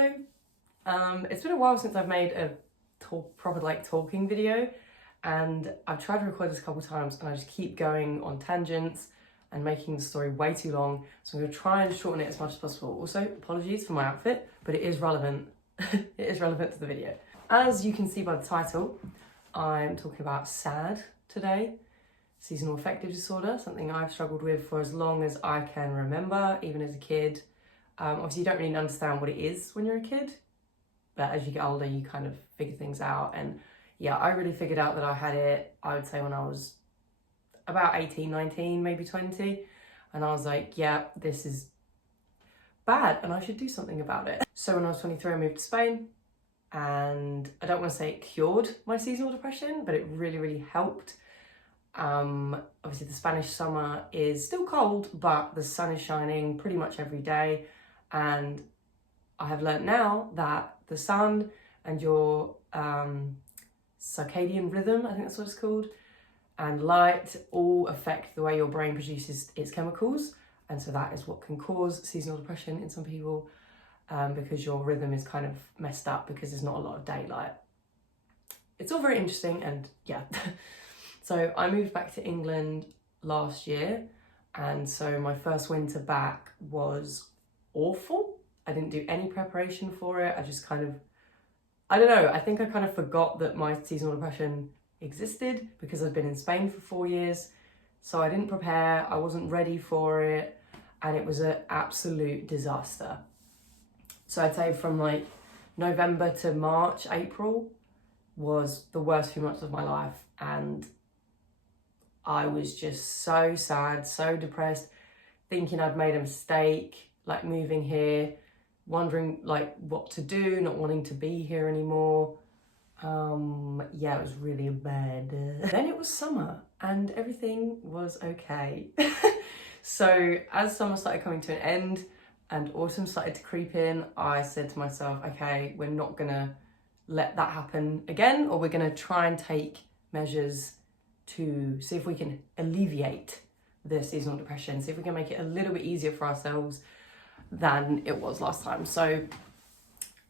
Hello. It's been a while since I've made a proper talking video, and I've tried to record this a couple of times and I just keep going on tangents and making the story way too long. So I'm going to try and shorten it as much as possible. Also, apologies for my outfit, but it is relevant. It is relevant to the video. As you can see by the title, I'm talking about SAD today. Seasonal affective disorder, something I've struggled with for as long as I can remember, even as a kid. Obviously, you don't really understand what it is when you're a kid, but as you get older, you kind of figure things out. And yeah, I really figured out that I had it, I would say, when I was about 18, 19, maybe 20. And I was like, yeah, this is bad and I should do something about it. So when I was 23, I moved to Spain, and I don't want to say it cured my seasonal depression, but it really, really helped. Obviously the Spanish summer is still cold, but the sun is shining pretty much every day. And I have learnt now that the sun and your circadian rhythm, I think that's what it's called, and light all affect the way your brain produces its chemicals. And so that is what can cause seasonal depression in some people, because your rhythm is kind of messed up because there's not a lot of daylight. It's all very interesting, and yeah. So I moved back to England last year, and so my first winter back was awful. I didn't do any preparation for it. I just kind of, I don't know, I think I kind of forgot that my seasonal depression existed because I'd been in Spain for 4 years. So I didn't prepare, I wasn't ready for it, and it was an absolute disaster. So I'd say from like November to March, April was the worst few months of my life, and I was just so sad, so depressed, thinking I'd made a mistake, like moving here, wondering like what to do, not wanting to be here anymore. Yeah, it was really bad. Then it was summer and everything was okay. So as summer started coming to an end and autumn started to creep in, I said to myself, okay, we're not gonna let that happen again, or we're gonna try and take measures to see if we can alleviate the seasonal depression, see if we can make it a little bit easier for ourselves than it was last time. So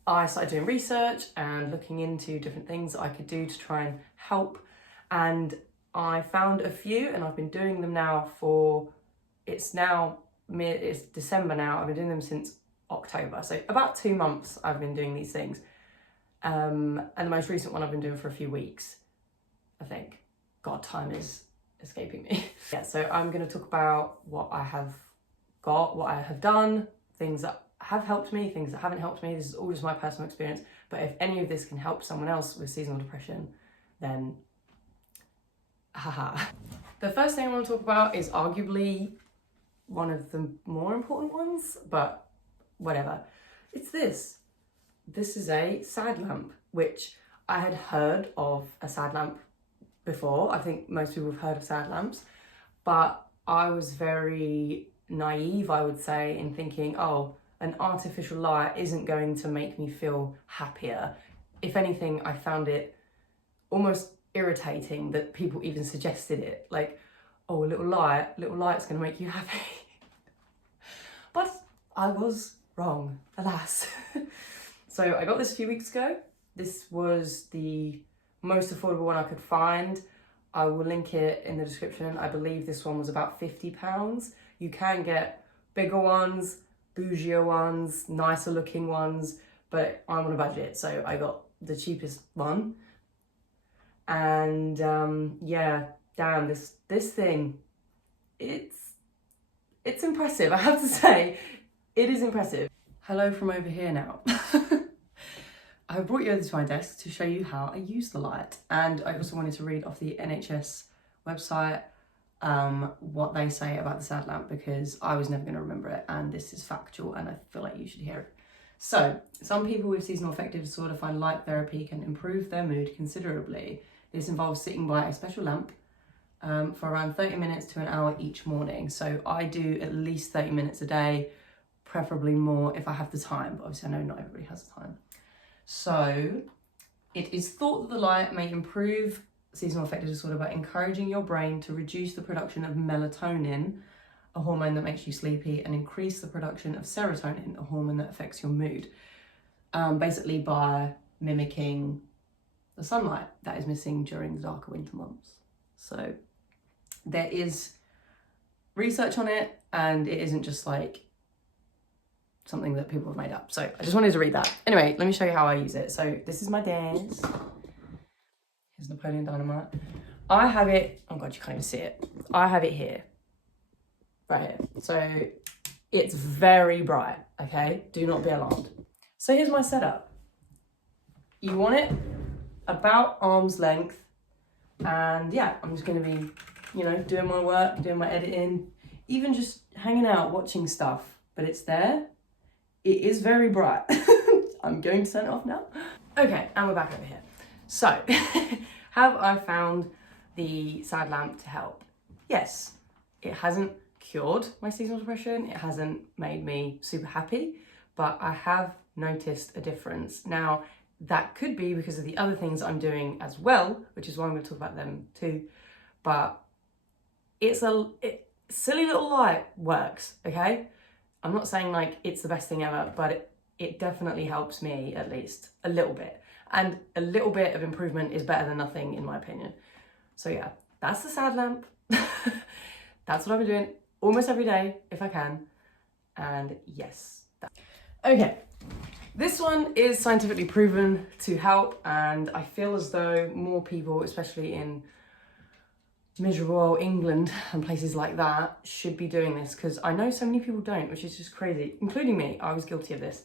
I started doing research and looking into different things that I could do to try and help. And I found a few, and I've been doing them now for, it's December now. I've been doing them since October. So about 2 months I've been doing these things. And the most recent one I've been doing for a few weeks, I think. God, time is escaping me. Yeah, so I'm going to talk about what I have got, what I have done, things that have helped me, things that haven't helped me. This is all just my personal experience. But if any of this can help someone else with seasonal depression, then haha. The first thing I want to talk about is arguably one of the more important ones, but whatever. It's this. This is a SAD lamp, which I had heard of a SAD lamp before. I think most people have heard of SAD lamps, but I was very naive, I would say, in thinking, oh, an artificial light isn't going to make me feel happier. If anything, I found it almost irritating that people even suggested it. Like, oh, a little light's gonna make you happy. But I was wrong, alas. So I got this a few weeks ago. This was the most affordable one I could find. I will link it in the description. I believe this one was about £50. You can get bigger ones, bougier ones, nicer looking ones, but I'm on a budget, so I got the cheapest one. And yeah, damn, this thing, it's impressive, I have to say. It is impressive. Hello from over here now. I brought you over to my desk to show you how I use the light, and I also wanted to read off the NHS website what they say about the SAD lamp, because I was never going to remember it, and this is factual and I feel like you should hear it. So, some people with seasonal affective disorder find light therapy can improve their mood considerably. This involves sitting by a special lamp for around 30 minutes to an hour each morning. So I do at least 30 minutes a day, preferably more if I have the time, but obviously I know not everybody has the time. So it is thought that the light may improve seasonal affective disorder by encouraging your brain to reduce the production of melatonin, a hormone that makes you sleepy, and increase the production of serotonin, a hormone that affects your mood. basically by mimicking the sunlight that is missing during the darker winter months. So there is research on it, and it isn't just like something that people have made up. So I just wanted to read that. Anyway, let me show you how I use it. So this is my desk. Here's Napoleon Dynamite. I have it, oh God, you can't even see it. I have it here, right here. So it's very bright, okay? Do not be alarmed. So here's my setup. You want it about arm's length, and yeah, I'm just gonna be, you know, doing my work, doing my editing, even just hanging out, watching stuff, but it's there. It is very bright. I'm going to turn it off now. Okay, and we're back over here. So, have I found the sad lamp to help? Yes, it hasn't cured my seasonal depression. It hasn't made me super happy, but I have noticed a difference. Now, that could be because of the other things I'm doing as well, which is why I'm going to talk about them too. But silly little light works, okay? I'm not saying like it's the best thing ever, but it definitely helps me at least a little bit. And a little bit of improvement is better than nothing in my opinion. So yeah, that's the sad lamp. That's what I've been doing almost every day if I can. And yes. Okay, this one is scientifically proven to help, and I feel as though more people, especially in miserable England and places like that, should be doing this, because I know so many people don't, which is just crazy, including me. I was guilty of this.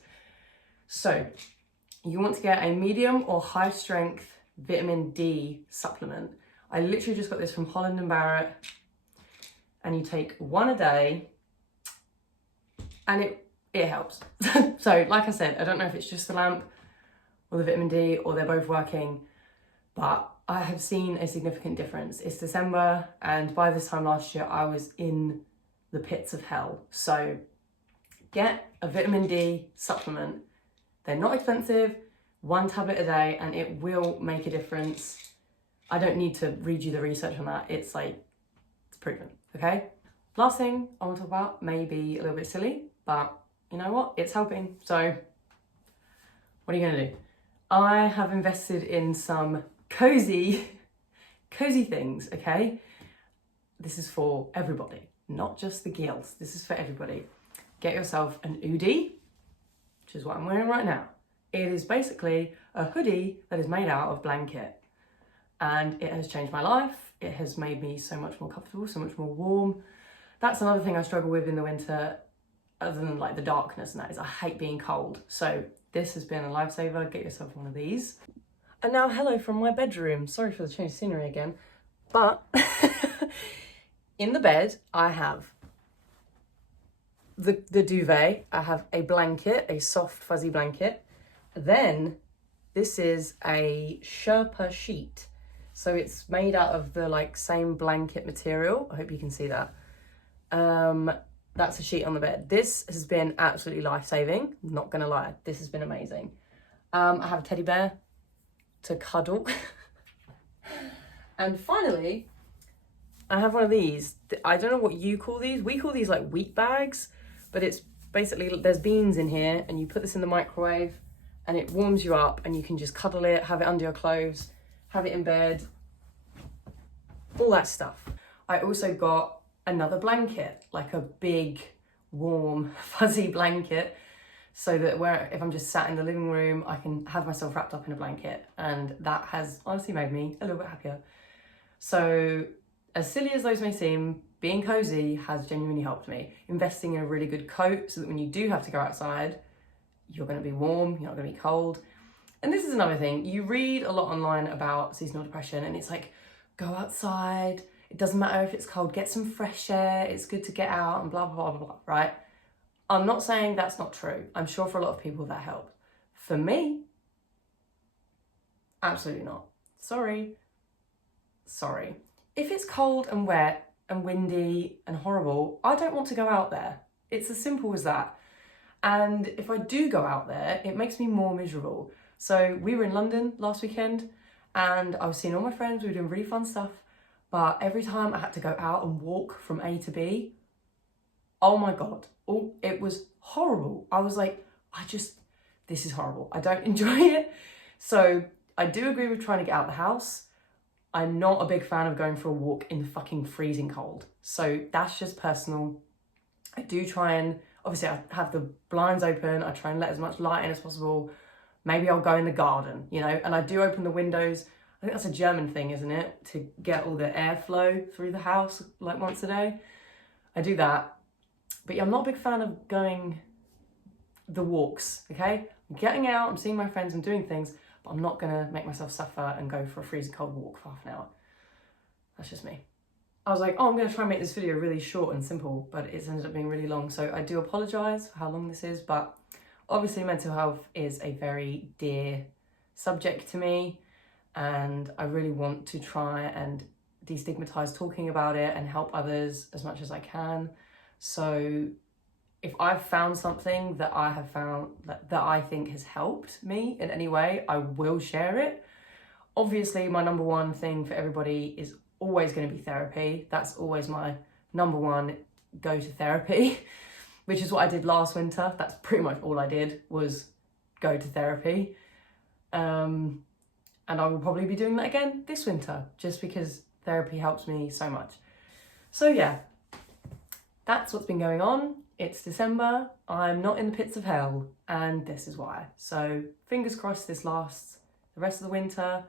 So you want to get a medium or high strength vitamin D supplement. I literally just got this from Holland & Barrett, and you take one a day and it helps. So like I said, I don't know if it's just the lamp or the vitamin D or they're both working, but I have seen a significant difference. It's December, and by this time last year, I was in the pits of hell. So get a vitamin D supplement. They're not expensive, 1 tablet a day, and it will make a difference. I don't need to read you the research on that. It's proven, okay? Last thing I want to talk about may be a little bit silly, but you know what? It's helping. So what are you gonna do? I have invested in some cozy things, okay? This is for everybody, not just the girls. This is for everybody. Get yourself an Oodie, which is what I'm wearing right now. It is basically a hoodie that is made out of blanket, and it has changed my life. It has made me so much more comfortable, so much more warm. That's another thing I struggle with in the winter, other than like the darkness, and that is I hate being cold. So this has been a lifesaver. Get yourself one of these. And now hello from my bedroom. Sorry for the change of scenery again, but in the bed I have the duvet, I have a blanket, a soft fuzzy blanket. Then this is a Sherpa sheet. So it's made out of the like same blanket material. I hope you can see that. That's a sheet on the bed. This has been absolutely life-saving, not gonna lie. This has been amazing. I have a teddy bear to cuddle. And finally, I have one of these. I don't know what you call these. We call these like wheat bags, but it's basically, there's beans in here, and you put this in the microwave and it warms you up, and you can just cuddle it, have it under your clothes, have it in bed, all that stuff. I also got another blanket, like a big, warm, fuzzy blanket, so that if I'm just sat in the living room, I can have myself wrapped up in a blanket, and that has honestly made me a little bit happier. So as silly as those may seem, being cozy has genuinely helped me. Investing in a really good coat so that when you do have to go outside, you're going to be warm, you're not going to be cold. And this is another thing, you read a lot online about seasonal depression, and it's like, go outside, it doesn't matter if it's cold, get some fresh air, it's good to get out, and blah, blah, blah, blah, right? I'm not saying that's not true. I'm sure for a lot of people that helped. For me, absolutely not. Sorry. If it's cold and wet and windy and horrible, I don't want to go out there. It's as simple as that. And if I do go out there, it makes me more miserable. So we were in London last weekend, and I was seeing all my friends, we were doing really fun stuff. But every time I had to go out and walk from A to B, oh my God, it was horrible. I was like, this is horrible. I don't enjoy it. So I do agree with trying to get out of the house. I'm not a big fan of going for a walk in the fucking freezing cold. So that's just personal. I do try and, obviously I have the blinds open. I try and let as much light in as possible. Maybe I'll go in the garden, you know, and I do open the windows. I think that's a German thing, isn't it? To get all the airflow through the house like once a day. I do that. But yeah, I'm not a big fan of going the walks, okay? I'm getting out, I'm seeing my friends, I'm doing things, but I'm not gonna make myself suffer and go for a freezing cold walk for half an hour. That's just me. I was like, oh, I'm gonna try and make this video really short and simple, but it's ended up being really long. So I do apologize for how long this is, but obviously mental health is a very dear subject to me, and I really want to try and destigmatize talking about it and help others as much as I can. So if I've found something that I have found that I think has helped me in any way, I will share it. Obviously, my number one thing for everybody is always going to be therapy. That's always my number one, go to therapy, which is what I did last winter. That's pretty much all I did, was go to therapy. And I will probably be doing that again this winter, just because therapy helps me so much. So yeah, that's what's been going on. It's December, I'm not in the pits of hell, and this is why. So fingers crossed this lasts the rest of the winter.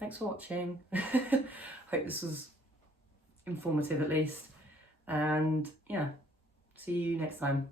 Thanks for watching. Hope this was informative at least. And yeah, see you next time.